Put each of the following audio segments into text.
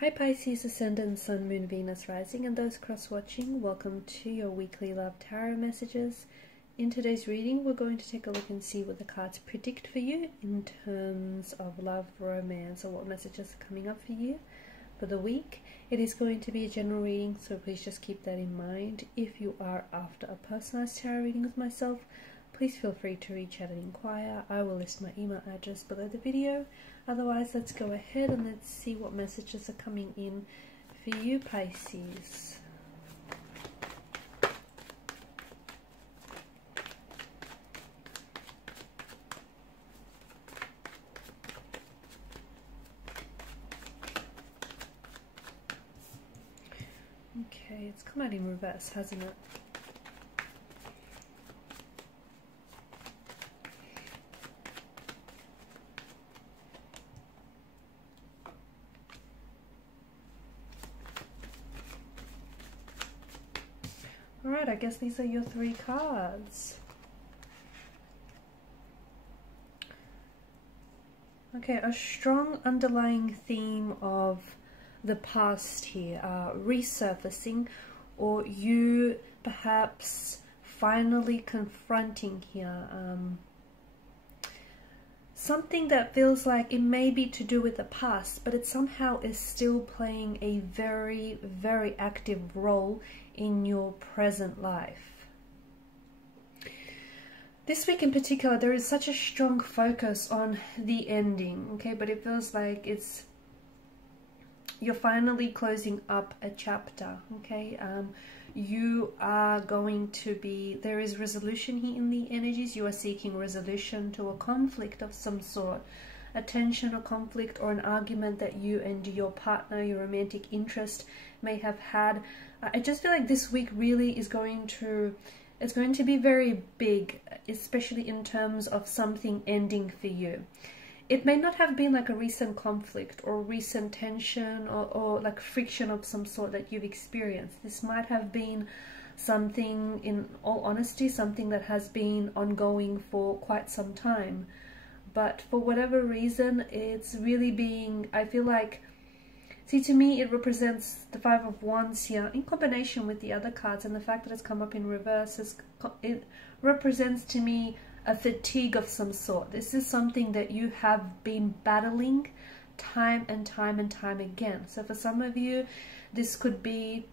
Hi Pisces, Ascendant, Sun, Moon, Venus, Rising, and those cross-watching, welcome to your weekly love tarot messages. In today's reading, we're going to take a look and see what the cards predict for you in terms of love, romance, or what messages are coming up for you for the week. It is going to be a general reading, so please just keep that in mind. If you are after a personalized tarot reading with myself, please feel free to reach out and inquire. I will list my email address below the video. Otherwise, let's go ahead and let's see what messages are coming in for you, Pisces. Okay, it's come out in reverse, hasn't it? Alright, I guess these are your three cards. Okay, a strong underlying theme of the past here, resurfacing, or you perhaps finally confronting here something that feels like it may be to do with the past, but it somehow is still playing a very, very active role in your present life. This week in particular, there is such a strong focus on the ending, okay, but it feels like you're finally closing up a chapter, okay. You are going to be, there is resolution here in the energies. You are seeking resolution to a conflict of some sort, a tension or conflict or an argument that you and your partner, your romantic interest may have had. I just feel like this week really is going to, it's going to be very big, especially in terms of something ending for you. It may not have been like a recent conflict or recent tension or like friction of some sort that you've experienced. This might have been something, in all honesty, something that has been ongoing for quite some time. But for whatever reason, it's really being, I feel like, see, to me it represents the Five of Wands here in combination with the other cards, and the fact that it's come up in reverse, it represents to me a fatigue of some sort. This is something that you have been battling time and time and time again. So for some of you, this could be,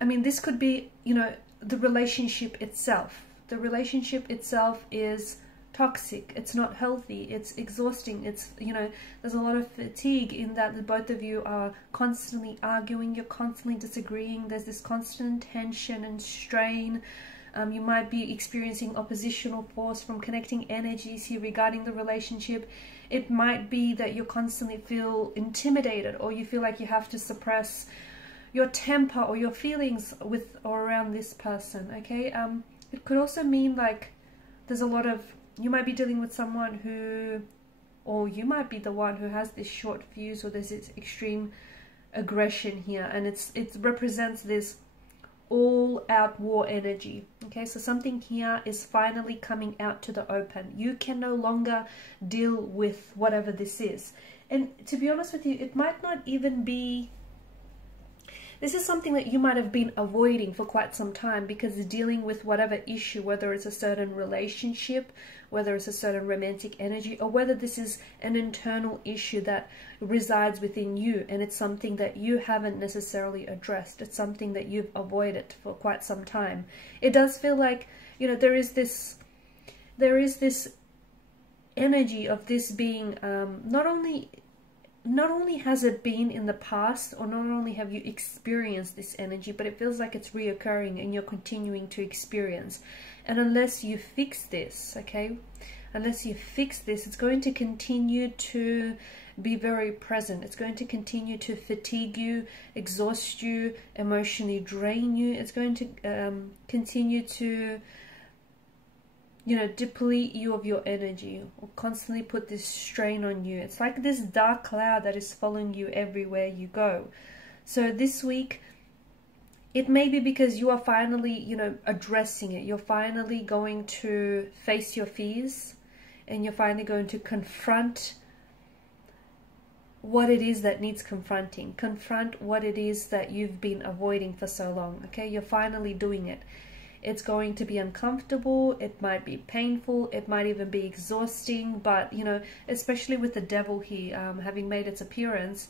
I mean, this could be, you know, the relationship itself. The relationship itself is toxic, it's not healthy, it's exhausting, it's, you know, there's a lot of fatigue in that the both of you are constantly arguing, you're constantly disagreeing, there's this constant tension and strain. You might be experiencing oppositional force from connecting energies here regarding the relationship. It might be that you constantly feel intimidated, or you feel like you have to suppress your temper or your feelings with or around this person, okay? It could also mean like there's a lot of, you might be dealing with someone who, or you might be the one who has this short fuse, or there's this extreme aggression here, and it represents this all-out war energy, okay? So something here is finally coming out to the open. You can no longer deal with whatever this is. And to be honest with you, it might not even be, this is something that you might have been avoiding for quite some time, because dealing with whatever issue, whether it's a certain relationship, whether it's a certain romantic energy, or whether this is an internal issue that resides within you, and it's something that you haven't necessarily addressed. It's something that you've avoided for quite some time. It does feel like, you know, there is this energy of this being, not only has it been in the past, or not only have you experienced this energy, but it feels like it's reoccurring and you're continuing to experience. And unless you fix this, okay, unless you fix this, it's going to continue to be very present. It's going to continue to fatigue you, exhaust you, emotionally drain you. It's going to continue to, you know, deplete you of your energy, or constantly put this strain on you. It's like this dark cloud that is following you everywhere you go. So this week, it may be because you are finally, you know, addressing it. You're finally going to face your fears, and you're finally going to confront what it is that needs confronting. Confront what it is that you've been avoiding for so long, okay? You're finally doing it. It's going to be uncomfortable, it might be painful, it might even be exhausting, but, you know, especially with the devil here having made its appearance.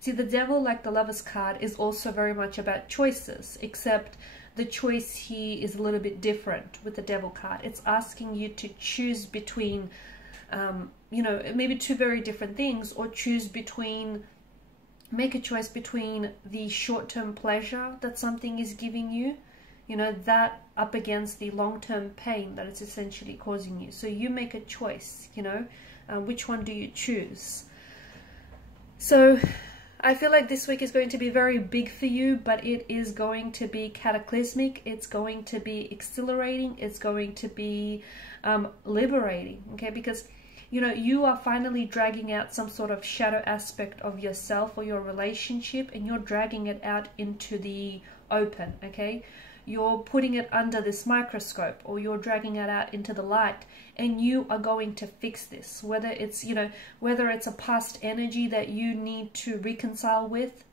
See, the devil, like the Lover's card, is also very much about choices, except the choice here is a little bit different with the devil card. It's asking you to choose between, you know, maybe two very different things, or choose between, make a choice between the short-term pleasure that something is giving you, you know, that up against the long-term pain that it's essentially causing you. So you make a choice, you know, which one do you choose? So I feel like this week is going to be very big for you, but it is going to be cataclysmic. It's going to be exhilarating. It's going to be liberating, okay? Because, you know, you are finally dragging out some sort of shadow aspect of yourself or your relationship, and you're dragging it out into the open, okay? You're putting it under this microscope, or you're dragging it out into the light, and you are going to fix this. Whether it's, you know, whether it's a past energy that you need to reconcile with,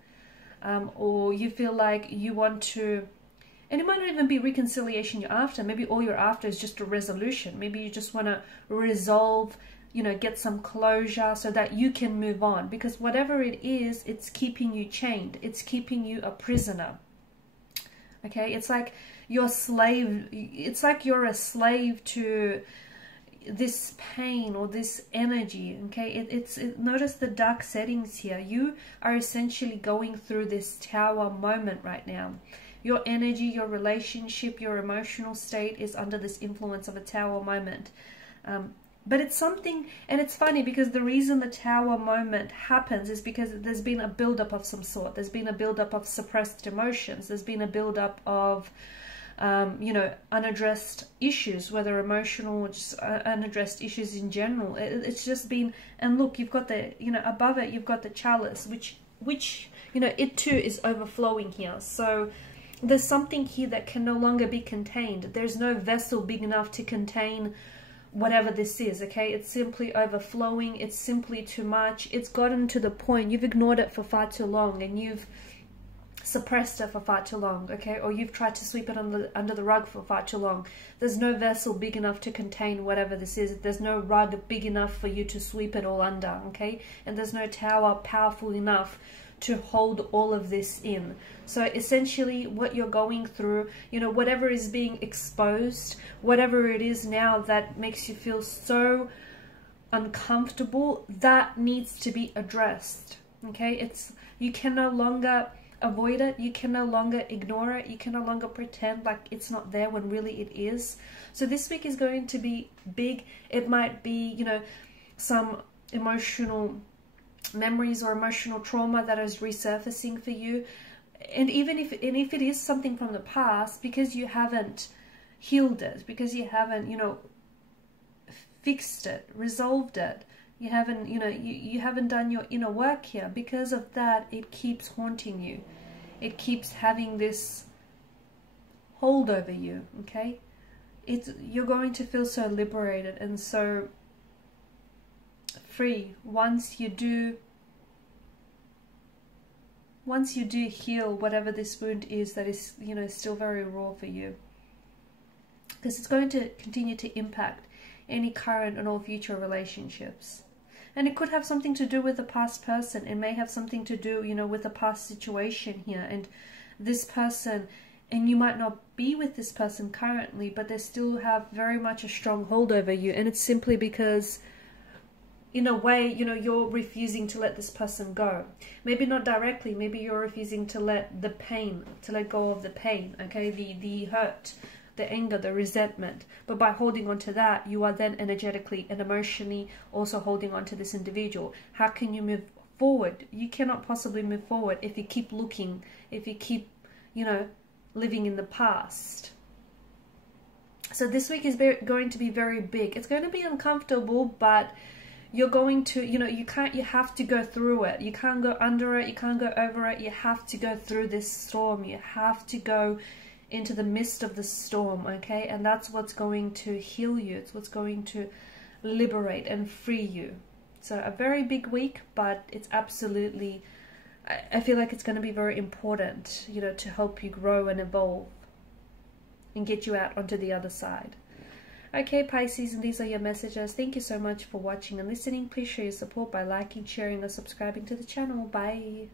or you feel like you want to, and it might not even be reconciliation you're after. Maybe all you're after is just a resolution. Maybe you just want to resolve, you know, get some closure so that you can move on. Because whatever it is, it's keeping you chained. It's keeping you a prisoner. Okay, it's like you're slave. It's like you're a slave to this pain or this energy. Okay, notice the dark settings here. You are essentially going through this tower moment right now. Your energy, your relationship, your emotional state is under this influence of a tower moment. But it's something, and it's funny because the reason the tower moment happens is because there's been a buildup of some sort. There's been a buildup of suppressed emotions. There's been a buildup of, you know, unaddressed issues, whether emotional or just unaddressed issues in general. It's just been, and look, you've got the, you know, above it, you've got the chalice, which, you know, it too is overflowing here. So there's something here that can no longer be contained. There's no vessel big enough to contain whatever this is, okay? It's simply overflowing. It's simply too much. It's gotten to the point, you've ignored it for far too long, and you've suppressed it for far too long, okay? Or you've tried to sweep it under the rug for far too long. There's no vessel big enough to contain whatever this is. There's no rug big enough for you to sweep it all under, okay? And there's no tower powerful enough to hold all of this in. So essentially what you're going through, you know, whatever is being exposed, whatever it is now that makes you feel so uncomfortable, that needs to be addressed, okay? You can no longer avoid it. You can no longer ignore it. You can no longer pretend like it's not there when really it is. So this week is going to be big. It might be, you know, some emotional memories or emotional trauma that is resurfacing for you. And even if it is something from the past, because you haven't healed it, because you haven't, you know, fixed it, resolved it, you haven't, you know, you haven't done your inner work here, because of that, it keeps haunting you. It keeps having this hold over you, okay? You're going to feel so liberated and so free once you do heal whatever this wound is that is, you know, still very raw for you, because it's going to continue to impact any current and all future relationships. And it could have something to do with the past person. It may have something to do, you know, with the past situation here, and this person, and you might not be with this person currently, but they still have very much a strong hold over you. And it's simply because, in a way, you know, you're refusing to let this person go. Maybe not directly, maybe you're refusing to let the pain, to let go of the pain, okay, the hurt, the anger, the resentment. But by holding on to that, you are then energetically and emotionally also holding on to this individual. How can you move forward? You cannot possibly move forward if you keep looking, if you keep, you know, living in the past. So this week is going to be very big. It's going to be uncomfortable, but you're going to, you know, you have to go through it. You can't go under it. You can't go over it. You have to go through this storm. You have to go into the midst of the storm, okay? And that's what's going to heal you. It's what's going to liberate and free you. So a very big week, but it's absolutely, I feel like it's going to be very important, you know, to help you grow and evolve and get you out onto the other side. Okay, Pisces, and these are your messages. Thank you so much for watching and listening. Please show your support by liking, sharing, or subscribing to the channel. Bye.